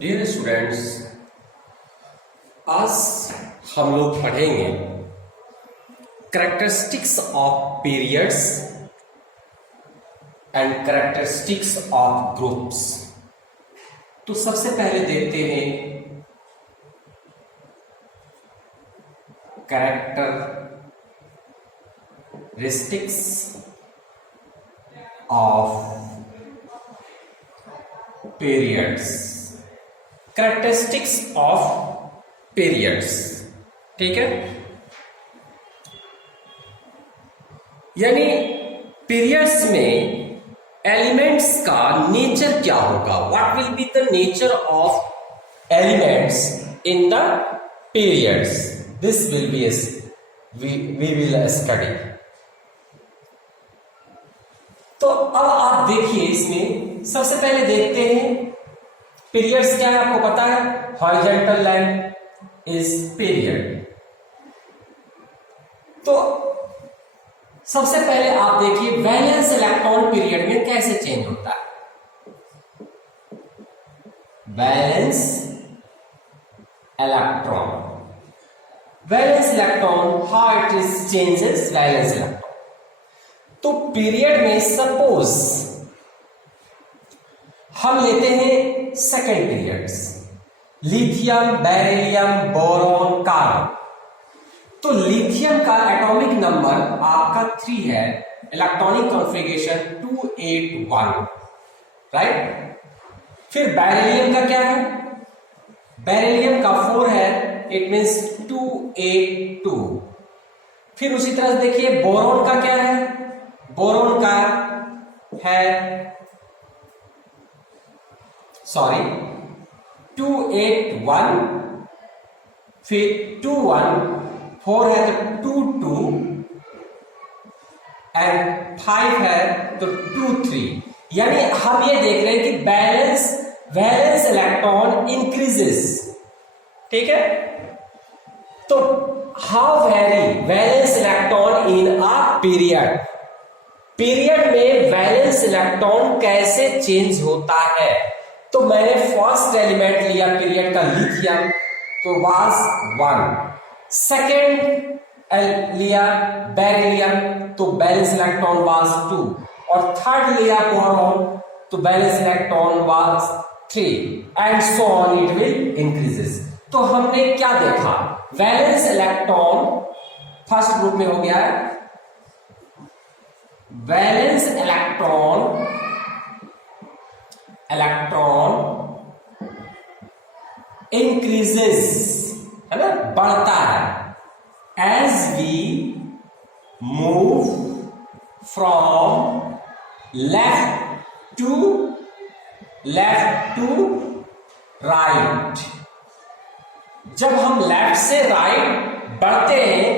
Dear students, आज हम लोग पढ़ेंगे characteristics of periods and characteristics of groups. तो सबसे पहले देखते हैं characteristics of periods. Characteristics of periods, ठीक है। यानी पीरियड्स में एलिमेंट्स का नेचर क्या होगा, what will be the nature of elements in the periods, this will be we will study. तो अब आप देखिए, इसमें सबसे पहले देखते हैं पीरियड्स क्या है। आपको पता है हॉरिजॉन्टल लाइन इज पीरियड। तो सबसे पहले आप देखिए वैलेंस इलेक्ट्रॉन पीरियड में कैसे चेंज होता है। Valence electron how it is changes valence electron. तो पीरियड में सपोज हम लेते हैं second periods, lithium, beryllium, boron, carbon. तो लिथियम का एटॉमिक नंबर आपका 3 है, इलेक्ट्रॉनिक कॉन्फ़िगरेशन 281, राइट। फिर बेरिलियम का क्या है, बेरिलियम का 4 है, इट मींस 282। फिर उसी तरह से देखिए बोरॉन का क्या है, बोरॉन का है 281, फिर 21, 4 है तो 22 एंड 5 है तो 23। यानी हम ये देख रहे हैं कि वैलेंस इलेक्ट्रॉन इंक्रीजेस, ठीक है। तो how very valence electron in a period में वैलेंस इलेक्ट्रॉन कैसे चेंज होता है। तो मैंने फर्स्ट एलिमेंट लिया पीरियड का लिथियम, तो वाज 1। सेकेंड लिया बेरिलियम, तो बैलेंस इलेक्ट्रॉन वाज 2। और थर्ड लिया बोरॉन, तो balance electron was 3 and so on it will increases. तो हमने क्या देखा, वैलेंस इलेक्ट्रॉन फर्स्ट ग्रुप में हो गया है, वैलेंस इलेक्ट्रॉन इंक्रीजेस, है ना, बढ़ता है as we move from left to right. जब हम लेफ्ट से राइट बढ़ते हैं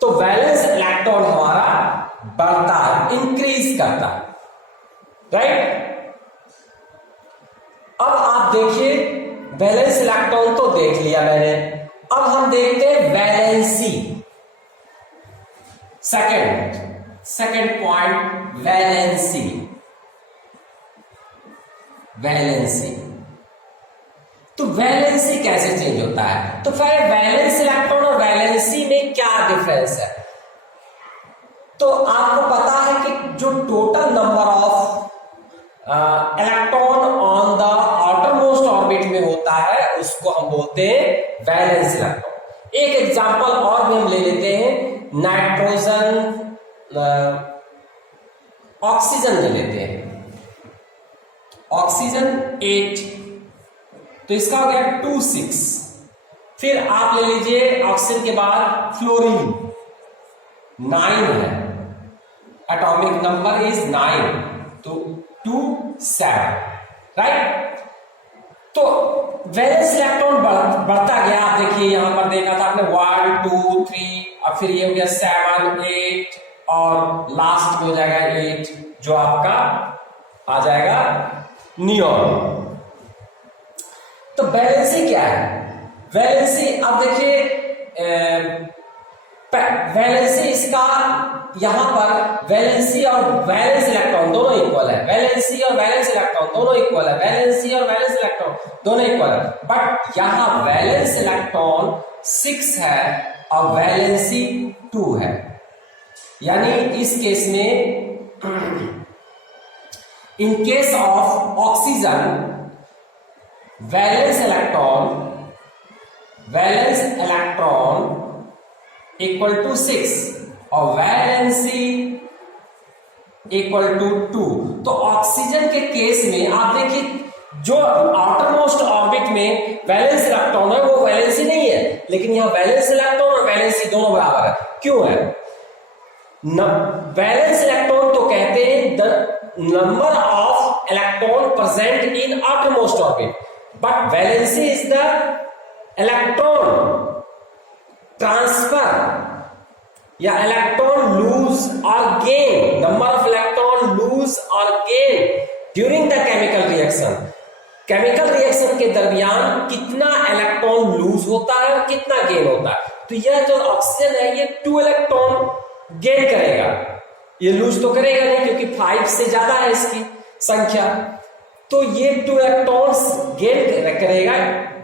तो वैलेंस इलेक्ट्रॉन हमारा बढ़ता है, इंक्रीज करता है, राइट। अब आप देखिए वैलेंस इलेक्ट्रॉन तो देख लिया मैंने, अब हम देखते हैं वैलेंसी। Second point valency. तो वैलेंसी कैसे चेंज होता है। तो फिर वैलेंस इलेक्ट्रॉन और वैलेंसी में क्या डिफरेंस है। तो आपको पता है कि जो total number of electron on the outermost orbit में होता है उसको हम बोलते हैं वैलेंस इलेक्ट्रॉन। एक एग्जांपल और भी हम ले लेते हैं, नाइट्रोजन, ऑक्सीजन ले लेते हैं, ऑक्सीजन 8, तो इसका हो गया 26। फिर आप ले लीजिए ऑक्सीजन के बाद फ्लोरीन 9 है, एटॉमिक नंबर इज 9, तो 27, राइट। तो वैलेंस इलेक्ट्रॉन बढ़ता गया। आप देखिए यहां पर देखा था आपने 1 2 3, और फिर ये हो गया 7 8 और लास्ट में हो जाएगा 8, जो आपका आ जाएगा नियॉन। तो वैलेंसी क्या है, वैलेंसी अब देखिए वैलेंसी इसका यहां पर वैलेंसी और वैलेंस इलेक्ट्रॉन दोनों इक्वल इक्वल है, वैलेंसी और वैलेंस इलेक्ट्रॉन दोनों इक्वल है, वैलेंसी और वैलेंस इलेक्ट्रॉन दोनों इक्वल है, बट यहां वैलेंस इलेक्ट्रॉन 6 है और वैलेंसी 2 है। यानी इस केस में in case of oxygen valence electron equal to 6 और वैलेंसी इक्वल टू 2। तो ऑक्सीजन के केस में आप देखिए जो आउटर मोस्ट ऑर्बिट में वैलेंस इलेक्ट्रॉन है वो वैलेंसी नहीं है, लेकिन यहां वैलेंस इलेक्ट्रॉन और वैलेंसी दोनों बराबर है। क्यों है? वैलेंस इलेक्ट्रॉन तो कहते हैं the number of electron present in outermost orbit, but valency is the electron transfer या electron lose or gain, number of electron lose or gain during the chemical reaction. Chemical reaction के दरमियान कितना electron lose होता है और कितना gain होता है। तो यह जो ऑक्सीजन है ये 2 इलेक्ट्रॉन गेन करेगा, ये लूज तो करेगा नहीं क्योंकि 5 से ज्यादा है इसकी संख्या, तो ये 2 इलेक्ट्रॉन्स गेन करेगा,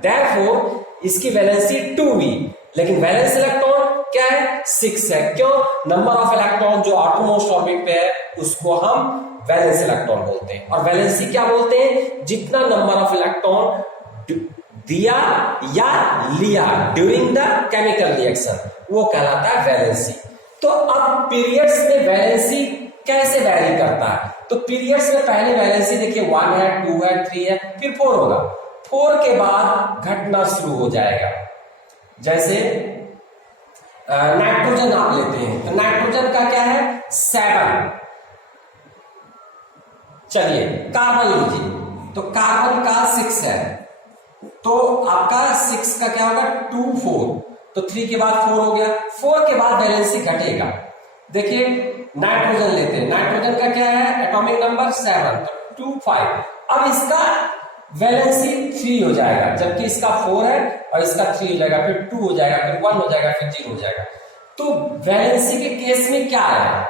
देयरफॉर इसकी वैलेंसी 2 भी, लेकिन वैलेंस इलेक्ट्रॉन क्या है? 6 है। क्यों? नंबर ऑफ इलेक्ट्रॉन जो आउटरमोस्ट ऑर्बिट पे है उसको हम वैलेंस इलेक्ट्रॉन बोलते हैं, और वैलेंसी क्या बोलते हैं? जितना नंबर ऑफ इलेक्ट्रॉन दिया या लिया ड्यूरिंग द केमिकल रिएक्शन वो कहलाता है वैलेंसी। तो अब पीरियड्स में वैलेंसी कैसे वैरी करता है? तो पीरियड्स में पहले वैलेंसी देखिए 1 है, 2 है, 3 है, फिर 4 होगा। 4 के बाद घटना शुरू हो जाएगा। जैसे नाइट्रोजन आप लेते हैं तो नाइट्रोजन का क्या है? 7। चलिए कार्बन लीजिए तो कार्बन का 6 है, तो आपका 6 का क्या होगा? 2, 4, तो 3 के बाद 4 हो गया। 4 के बाद वैलेंसी घटेगा। देखिए नाइट्रोजन लेते हैं, नाइट्रोजन का क्या है? एटॉमिक नंबर 7, तो 2, 5। अब इसका वैलेंसी 3 हो जाएगा, जबकि इसका 4 है और इसका 3 हो जाएगा, फिर 2 हो जाएगा, फिर 1 हो जाएगा, फिर 0 हो जाएगा। तो वैलेंसी के केस में क्या है?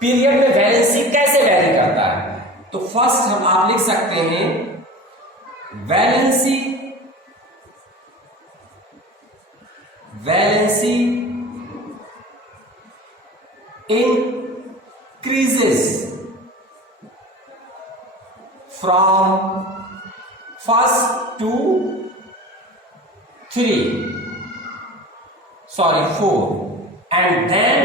पीरियड में वैलेंसी कैसे वैरी करता है? तो फर्स्ट हम आप लिख सकते हैं valency increases from 1st to 4 and then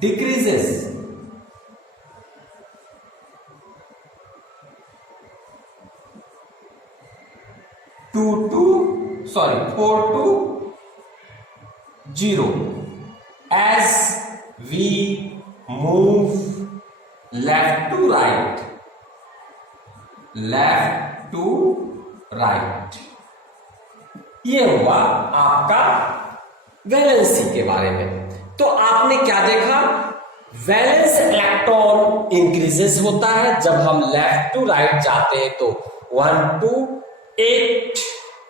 decreases from 4 to 0 as we move left to right. ये हुआ आपका वैलेंसी के बारे में। तो आपने क्या देखा? वैलेंस इलेक्ट्रॉन इंक्रीजेस होता है जब हम लेफ्ट टू राइट जाते हैं, तो 1 to 8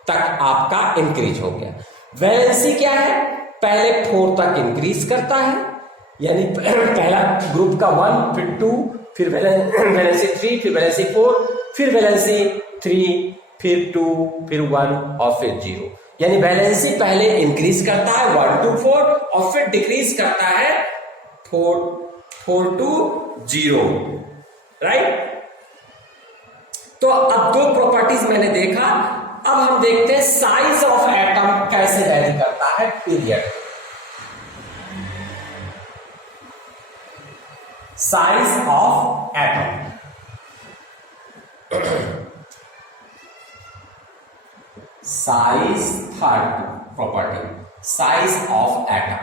तक आपका इंक्रीज हो गया। वैलेंसी क्या है? पहले 4 तक इंक्रीज करता है, यानी पहला ग्रुप का 1, फिर 2, फिर वैलेंसी 3, फिर वैलेंसी 4, फिर वैलेंसी 3, फिर 2, फिर 1 और फिर 0। यानी वैलेंसी पहले इंक्रीज करता है 1 to 4 और फिर डिक्रीज करता है 4 to 0, राइट। तो अब 2 प्रॉपर्टीज मैंने देखा। अब हम देखते हैं साइज ऑफ एटम कैसे वैरी करता है period. Size of atom, size, third property, size of atom.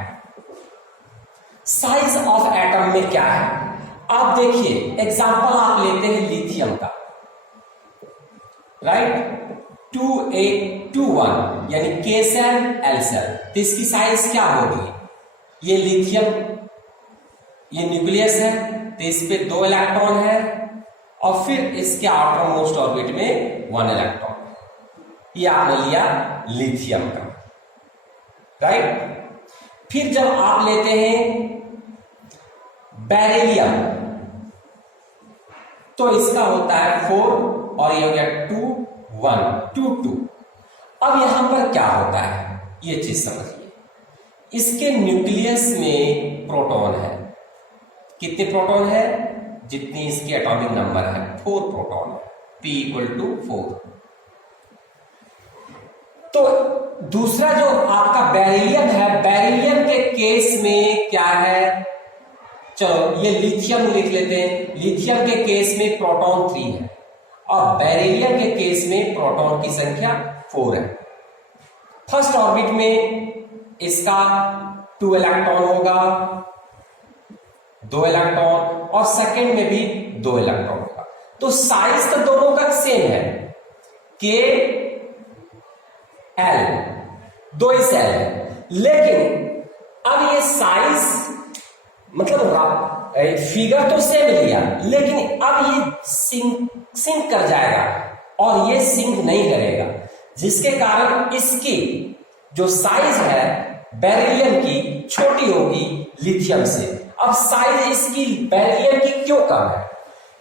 Size of atom में क्या है? आप देखिए एग्जांपल आप लेते हैं लिथियम का, राइट। 2A21 यानी K सेल L सेल, तो इसकी साइज क्या होगी? ये लिथियम, ये न्यूक्लियस है, तो इस पे 2 इलेक्ट्रॉन है और फिर इसके आउटर मोस्ट ऑर्बिट में 1 इलेक्ट्रॉन। ये आपने लिया लिथियम का, राइट। फिर जब आप लेते हैं बेरिलियम, तो इसका होता है 4 और ये हो गया 2 1 2 2। अब यहां पर क्या होता है ये चीज समझिए, इसके न्यूक्लियस में प्रोटॉन है। कितने प्रोटॉन है? जितनी इसकी एटॉमिक नंबर है, 4 प्रोटॉन है, p = 4। तो दूसरा जो आपका बेरिलियम है, बेरिलियम के केस में क्या है, चलो ये लिथियम लिख लेते हैं। लिथियम के केस में प्रोटॉन 3 है और बेरिलियम के केस में प्रोटॉन की संख्या 4 है। फर्स्ट ऑर्बिट में इसका 2 इलेक्ट्रॉन होगा, 2 इलेक्ट्रॉन, और सेकंड में भी 2 इलेक्ट्रॉन होगा। तो साइज तो दोनों का सेम है, के एल, 2 ही सेल है, लेकिन अब ये साइज मतलब फिगर तो सेम लिया, लेकिन अब ये सिंक कर जाएगा और ये सिंक नहीं करेगा, जिसके कारण इसकी जो साइज है बेरिलियम की छोटी होगी लिथियम से। अब साइज इसकी बेरिलियम की क्यों कम है?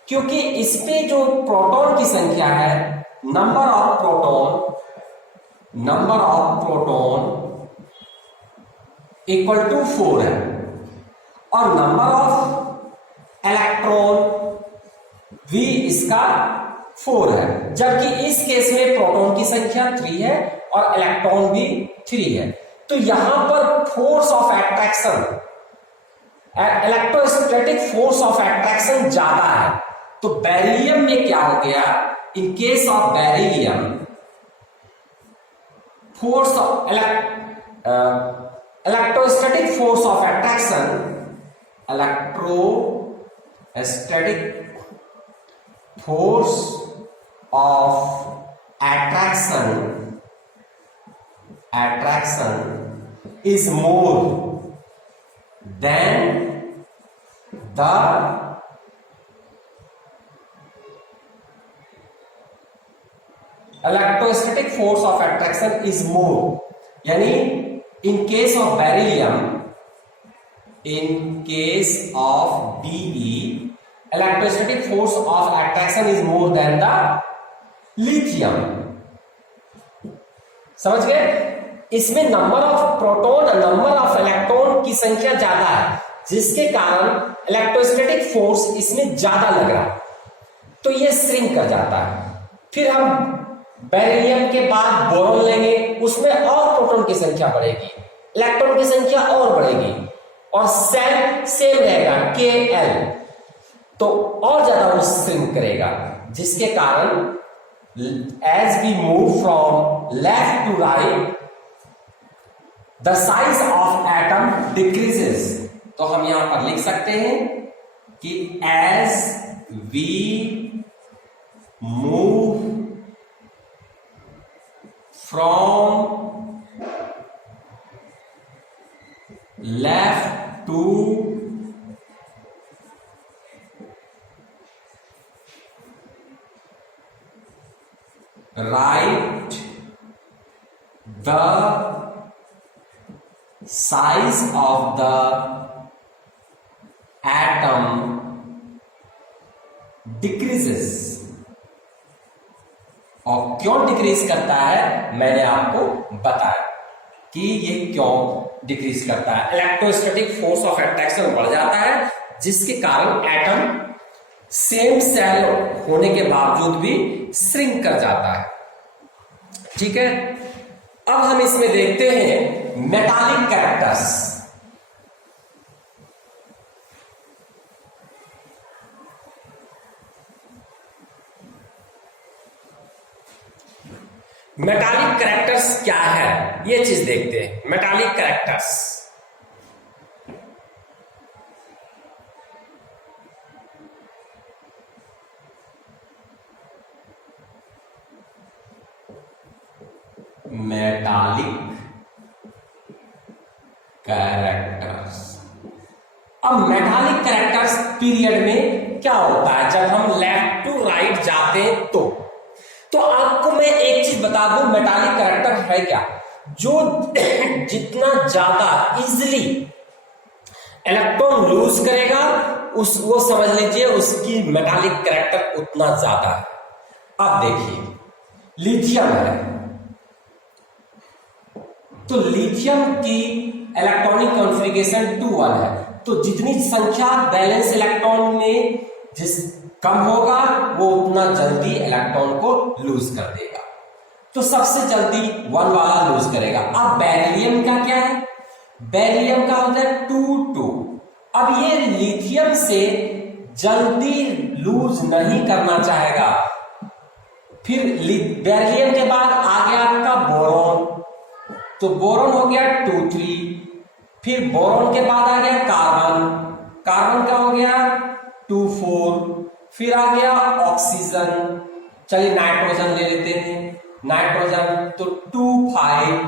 क्योंकि इसमें जो प्रोटॉन की संख्या है, नंबर ऑफ प्रोटॉन = 4 है और नंबर ऑफ इलेक्ट्रॉन भी इसका 4 है, जबकि इस केस में प्रोटॉन की संख्या 3 है और इलेक्ट्रॉन भी 3 है। तो यहां पर force of attraction, electrostatic force of attraction ज्यादा है। तो बेरिलियम में क्या हो गया, इन case of beryllium force of electrostatic force of attraction, electrostatic force of attraction is more than the electrostatic force of attraction is more, यानी in case of beryllium, in case of Be, electrostatic force of attraction is more than the lithium। समझ गए? इसमें number of proton और number of electron की संख्या ज्यादा है, जिसके कारण इलेक्ट्रोस्टैटिक फोर्स इसमें ज्यादा लग रहा है, तो ये श्रिंक कर जाता है। फिर हम बेरिलियम के बाद बोरॉन लेंगे, उसमें और प्रोटॉन की संख्या बढ़ेगी, इलेक्ट्रॉन की संख्या और बढ़ेगी, और सेल सेम रहेगा Kl, तो और ज्यादा वो श्रिंक करेगा, जिसके कारण as we move from left to right the size of atom decreases। तो हम यहां पर लिख सकते हैं कि as we move from left to right, the size of the atom decreases। और क्यों डिक्रीज करता है मैंने आपको बताया कि ये क्यों डिक्रीज करता है। इलेक्ट्रोस्टैटिक फोर्स ऑफ अट्रैक्शन बढ़ जाता है, जिसके कारण एटम सेम सेल होने के बावजूद भी श्रिंक कर जाता है। ठीक है, अब हम इसमें देखते हैं मेटालिक कैरेक्टर्स। मेटालिक कैरेक्टर्स क्या है ये चीज देखते हैं। Metallic characters, metallic characters. अब मेटालिक कैरेक्टर्स पीरियड में क्या होता है, जब हम लेफ्ट टू राइट जाते हैं तो आपको मैं एक चीज बता दूं, मेटालिक कैरेक्टर है क्या, जो जितना ज्यादा इजिली इलेक्ट्रॉन लूज करेगा वो समझ लीजिए उसकी मेटालिक कैरेक्टर उतना ज्यादा है। अब देखिए लिथियम है, तो लिथियम की इलेक्ट्रॉनिक कॉन्फ़िगरेशन 2 1 है, तो जितनी संख्या बैलेंस इलेक्ट्रॉन में जिस कम होगा वो उतना जल्दी इलेक्ट्रॉन को लूज कर देगा, तो सबसे जल्दी 1 वाला लूज करेगा। अब बेरिलियम का क्या है, बेरिलियम का होता है 2 2। अब ये लिथियम से जल्दी लूज नहीं करना चाहेगा, फिर बेरिलियम के बाद आ गया आपका बोरॉन, तो बोरॉन हो गया 2 3, फिर बोरॉन के बाद आ गया कार्बन, कार्बन का हो गया 2 4, फिर आ गया ऑक्सीजन, चलिए नाइट्रोजन ले लेते हैं, नाइट्रोजन तो 2 5,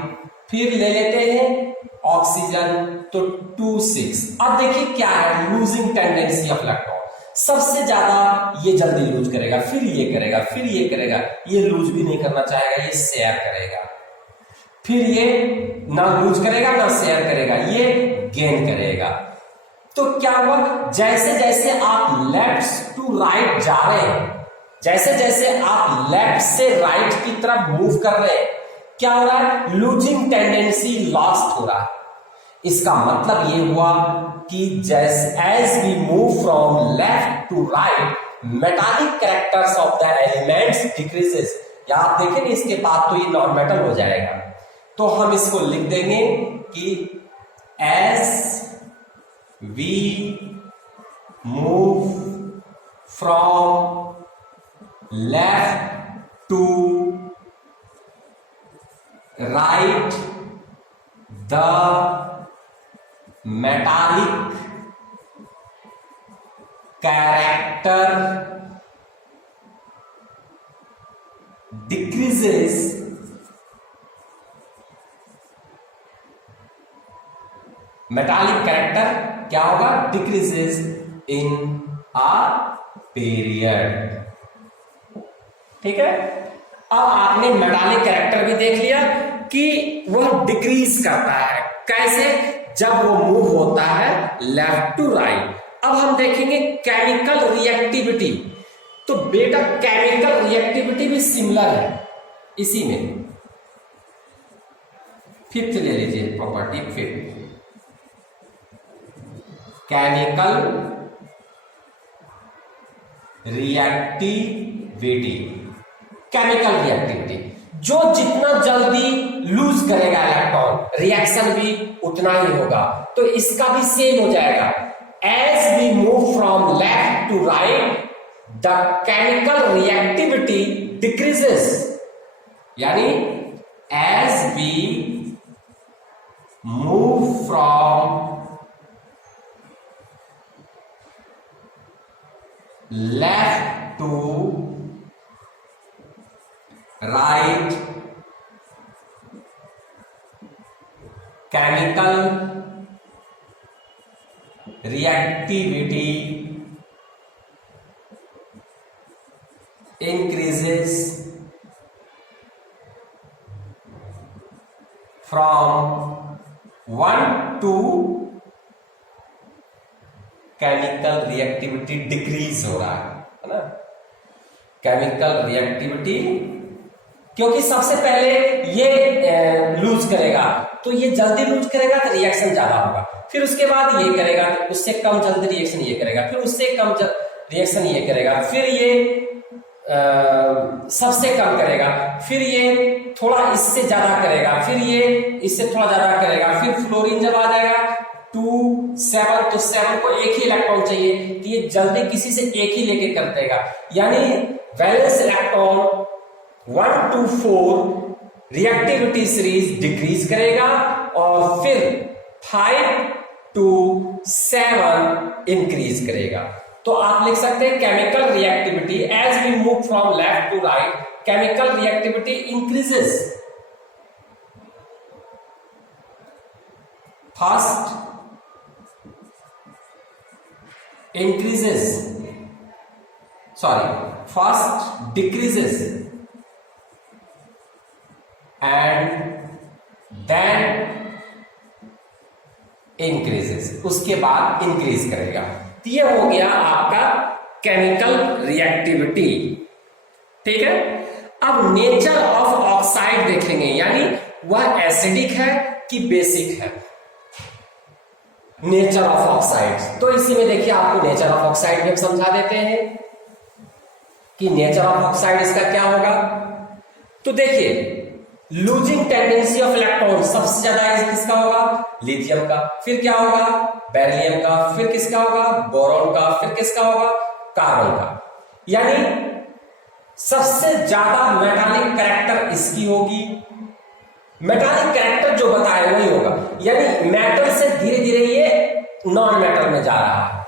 फिर ले लेते हैं ऑक्सीजन तो 2 6। अब देखिए क्या है लूजिंग टेंडेंसी ऑफ इलेक्ट्रॉन, सबसे ज्यादा ये जल्दी लूज करेगा, फिर ये करेगा, फिर ये करेगा, ये लूज भी नहीं करना चाहेगा, ये शेयर करेगा, फिर ये ना लूज करेगा ना शेयर करेगा, ये गेन करेगा। तो क्या हुआ, जैसे जैसे आप लेफ्ट टू राइट जा रहे हैं, जैसे जैसे आप लेफ्ट से राइट की तरफ मूव कर रहे हैं, क्या हो रहा है, लूजिंग टेंडेंसी लॉस्ट हो रहा है। इसका मतलब ये हुआ कि जैसे as we move from left to right, metallic characters of the elements decreases. या आप देखेंगे इसके बाद तो ये नॉन मेटल हो जाएगा, तो हम इसको लिख देंगे कि as we move from left to right, the metallic character decreases metallic character क्या होगा, डिक्रीजेस इन अ पीरियड। ठीक है, अब आपने मेटालिक कैरेक्टर भी देख लिया कि वह डिक्रीज करता है, कैसे, जब वो मूव होता है लेफ्ट टू राइट। अब हम देखेंगे केमिकल रिएक्टिविटी, तो बेटा केमिकल रिएक्टिविटी भी सिमिलर है इसी में। फिफ्थ ले लीजिए property, fifth chemical reactivity. Chemical reactivity जो जितना जल्दी लूज करेगा इलेक्ट्रॉन, रिएक्शन भी उतना ही होगा, तो इसका भी सेम हो जाएगा। As we move from left to right, the chemical reactivity decreases, यानी as we move from left to right, chemical reactivity increases from 1 to chemical reactivity decrease हो रहा है ना, केमिकल रिएक्टिविटी, क्योंकि सबसे पहले ये लूज करेगा, तो ये जल्दी लूज करेगा तो रिएक्शन ज्यादा होगा, फिर उसके बाद ये करेगा तो उससे कम जल्दी रिएक्शन ये करेगा, फिर उससे कम रिएक्शन ये करेगा, फिर ये सबसे कम करेगा, फिर ये थोड़ा इससे ज्यादा करेगा, फिर ये इससे थोड़ा ज्यादा करेगा, फिर फ्लोरीन जब आ जाएगा 2 7, तो 7 को एक ही इलेक्ट्रॉन चाहिए, तो ये जल्दी किसी से एक ही लेके कर देगा, यानी valence electron 1 to 4 reactivity series decrease करेगा, और फिर 5 to 7 इंक्रीज करेगा। तो आप लिख सकते हैं chemical reactivity as we move from left to right, chemical reactivity increases. First increases, sorry, first decreases and then increases, उसके बाद increase करेगा। ये हो गया आपका केमिकल रिएक्टिविटी। ठीक है, अब नेचर ऑफ ऑक्साइड देखेंगे, यानी वह एसिडिक है कि बेसिक है। नेचर ऑफ ऑक्साइड, तो इसी में देखिए आपको नेचर ऑफ ऑक्साइड में समझा देते हैं कि नेचर ऑफ ऑक्साइड इसका क्या होगा। तो देखिए, लूजिंग टेंडेंसी ऑफ इलेक्ट्रॉन सबसे ज्यादा किसका होगा, लिथियम का, फिर क्या होगा, बेरिलियम का, फिर किसका होगा, बोरॉन का, फिर किसका होगा, कार्बन का। यानी सबसे ज्यादा मेटालिक कैरेक्टर इसकी होगी। मेटालिक कैरेक्टर जो बताए वही होगा, यानी मेटल से धीरे धीरे ये नॉन मेटल में जा रहा है।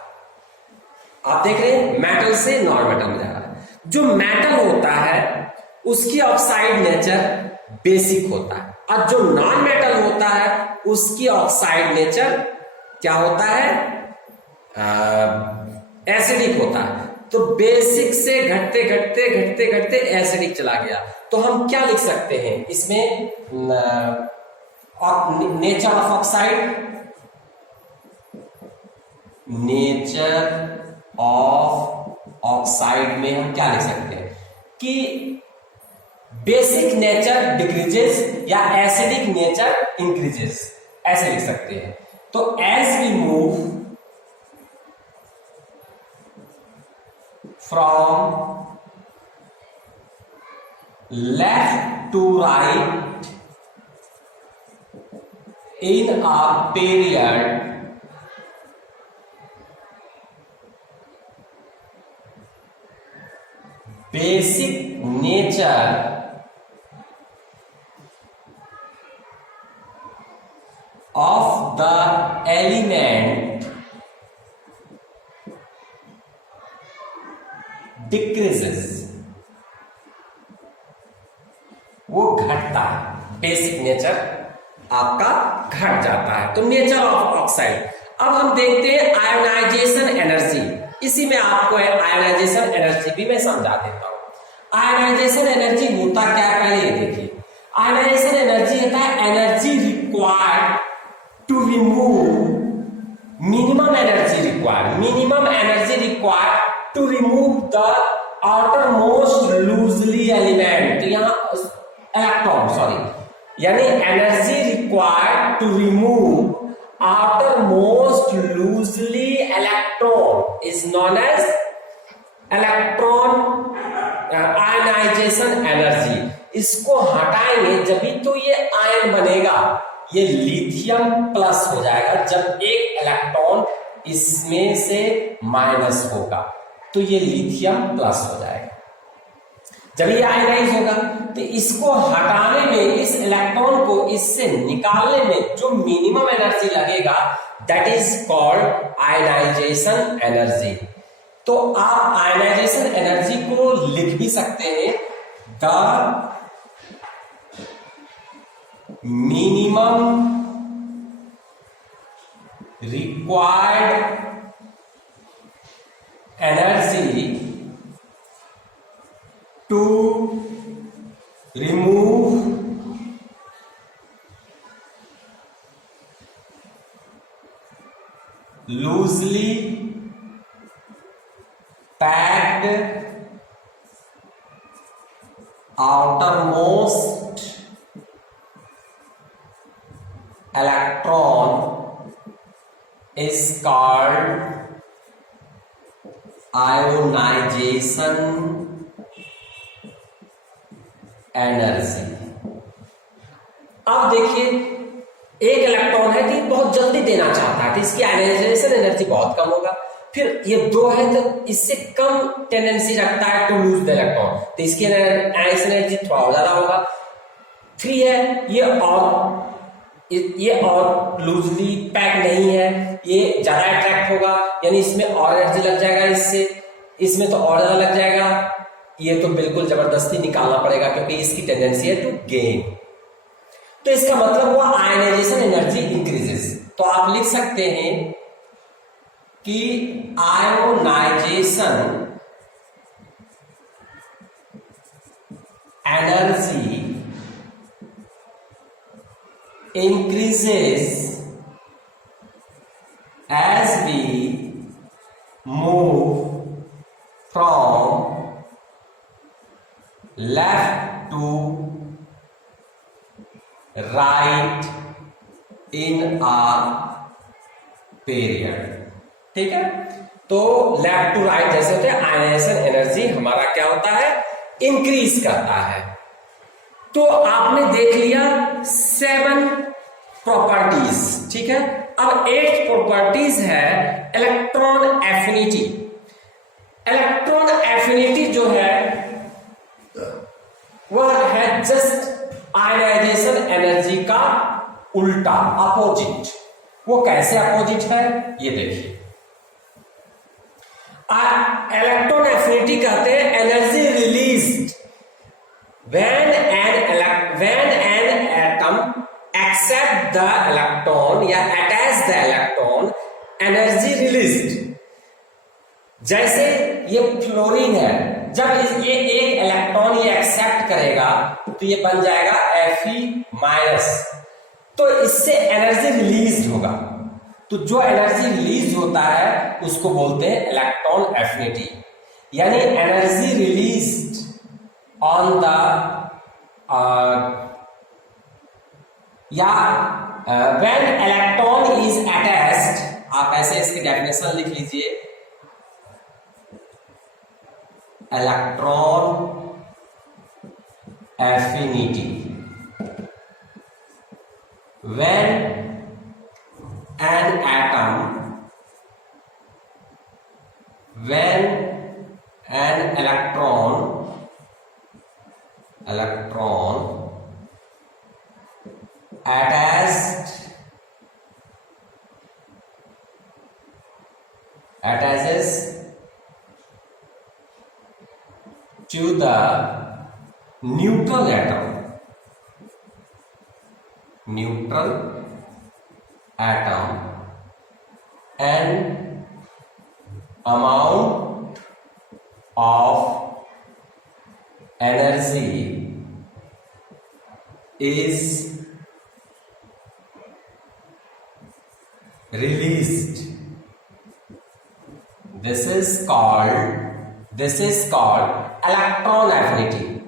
आप देख रहे हैं, मेटल से नॉन मेटल में जा रहा है। जो मेटल होता है उसकी ऑक्साइड नेचर बेसिक होता है, और जो नॉन मेटल होता है उसकी ऑक्साइड नेचर क्या होता है, एसिडिक होता है। तो बेसिक से घटते घटते घटते घटते एसिडिक चला गया। तो हम क्या लिख सकते हैं इसमें, nature of oxide, nature of oxide में हम क्या लिख सकते हैं कि बेसिक नेचर डिक्रीजेस या एसिडिक नेचर इंक्रीजेस, ऐसे लिख सकते हैं। तो as we move from left to right in a period basic nature of the element decreases, वो घटता है, बेसिक नेचर आपका घट जाता है। तो नेचर ऑफ ऑक्साइड। अब हम देखते हैं आयोनाइजेशन एनर्जी। इसी में आपको आयोनाइजेशन एनर्जी भी मैं समझा देता हूं। आयोनाइजेशन एनर्जी होता क्या है, पहले ये देखिए। आयोनाइजेशन एनर्जी होता है energy required to remove minimum energy required to remove the outermost loosely element, तो यहाँ इलेक्ट्रॉन यानी energy required to remove outermost loosely electron is known as electron ionization energy। इसको हटाएंगे जब भी तो ये आयन बनेगा, ये लिथियम प्लस हो जाएगा। जब एक इलेक्ट्रॉन इसमें से माइनस होगा तो ये लिथियम प्लस हो जाएगा। जब ये आयनाइज होगा तो इसको हटाने में, इस इलेक्ट्रॉन को इससे निकालने में जो मिनिमम एनर्जी लगेगा that is called ionization energy. तो आप आयनाइजेशन एनर्जी को लिख भी सकते हैं, the minimum required energy to remove loosely packed outermost electron is called ionization energy। अब देखिए, एक इलेक्ट्रॉन है कि बहुत जल्दी देना चाहता है तो इसकी आयनाइजेशन एनर्जी बहुत कम होगा। फिर ये दो है तो इससे कम टेंडेंसी रखता है टू लूज द इलेक्ट्रॉन, तो इसकी आयनाइजेशन एनर्जी थोड़ा ज्यादा होगा। 3 है, ये और लूजली पैक नहीं है, ये ज्यादा अट्रैक्ट होगा, यानी इसमें और एनर्जी लग जाएगा, इसमें तो और ज्यादा लग जाएगा। ये तो बिल्कुल जबरदस्ती निकालना पड़ेगा क्योंकि इसकी टेंडेंसी है टू गेन। तो इसका मतलब हुआ आयनाइजेशन एनर्जी इंक्रीजेस। तो आप लिख सकते हैं कि ionization energy increases as we move from left to right in a period। ठीक है, तो लेफ्ट टू राइट जैसे होते हैं, आयनाइजेशन एनर्जी हमारा क्या होता है, इंक्रीज करता है। तो आपने देख लिया 7 प्रॉपर्टीज, ठीक है। अब 8 प्रॉपर्टीज है इलेक्ट्रॉन एफिनिटी। इलेक्ट्रॉन एफिनिटी जो है वह है जस्ट आयनाइजेशन एनर्जी का उल्टा, अपोजिट। वो कैसे अपोजिट है ये देखिए। इलेक्ट्रॉन एफिनिटी कहते हैं energy released when an atom accept the electron या attach the electron, energy released। जैसे ये फ्लोरीन है, जब ये एक इलेक्ट्रॉन ये एक्सेप्ट करेगा तो ये बन जाएगा Fe-, तो इससे एनर्जी रिलीज होगा। तो जो एनर्जी रिलीज होता है उसको बोलते हैं इलेक्ट्रॉन एफिनिटी, यानी energy released on the when electron is attached. आप ऐसे इसकी डेफिनेशन लिख लीजिए, electron affinity when an atom, when an electron attaches to the neutral atom, an amount of energy is released. This is called electron affinity.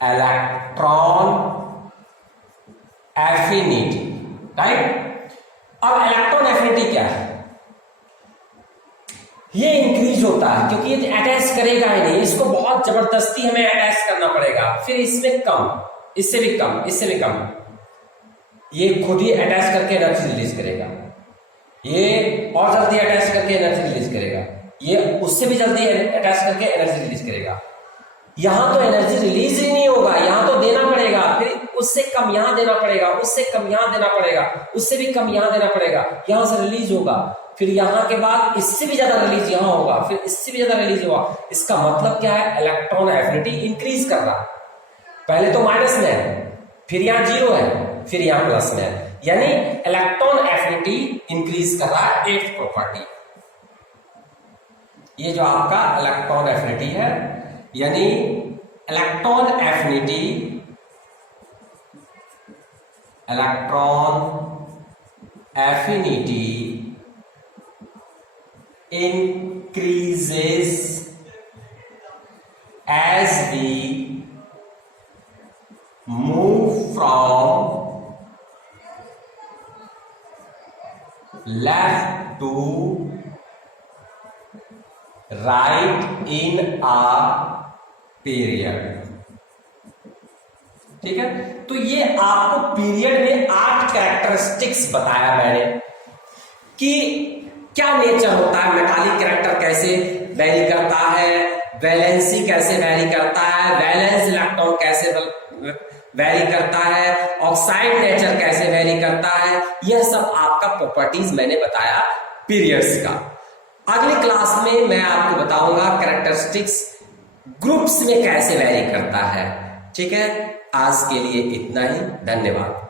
Electron affinity, right. अब electron affinity क्या है, ये increase होता है क्योंकि ये अटैच करेगा ही नहीं, इसको बहुत जबरदस्ती हमें अटैच करना पड़ेगा, फिर इसमें कम, इससे भी कम, इससे भी कम, ये खुद ही अटैच करके एनर्जी रिलीज करेगा, ये और जल्दी अटैच करके एनर्जी रिलीज करेगा, ये उससे भी जल्दी अटैच करके एनर्जी रिलीज करेगा। यहां तो एनर्जी रिलीज ही नहीं होगा, यहां तो देना पड़ेगा, फिर उससे कम यहां देना पड़ेगा, उससे कम यहां देना पड़ेगा, उससे भी कम यहां देना पड़ेगा, यहां से रिलीज होगा, फिर यहां के बाद इससे भी ज्यादा रिलीज यहां होगा, फिर इससे भी ज्यादा रिलीज होगा। इसका मतलब क्या है, इलेक्ट्रॉन एफिनिटी इंक्रीज कर रहा है। पहले तो माइनस में है, फिर यहां 0 है, फिर यहां प्लस में है, यानी इलेक्ट्रॉन एफिनिटी इंक्रीज कर रहा है। 8th प्रॉपर्टी, ये जो आपका इलेक्ट्रॉन एफिनिटी है, यानी electron affinity increases as we move from left to right in a period। ठीक है, तो ये आपको पीरियड में 8 कैरेक्टरिस्टिक्स बताया मैंने कि क्या नेचर होता है, मेटालिक कैरेक्टर कैसे वेरी करता है, वैलेंसी कैसे वेरी करता है, वैलेंस इलेक्ट्रॉन कैसे वेरी करता है, ऑक्साइड नेचर कैसे वेरी करता है, यह सब आपका प्रॉपर्टीज मैंने बताया पीरियड्स का। अगली क्लास में मैं आपको बताऊंगा कैरेक्टरिस्टिक्स ग्रुप्स में कैसे वेरी करता है। ठीक है, आज के लिए इतना ही, धन्यवाद।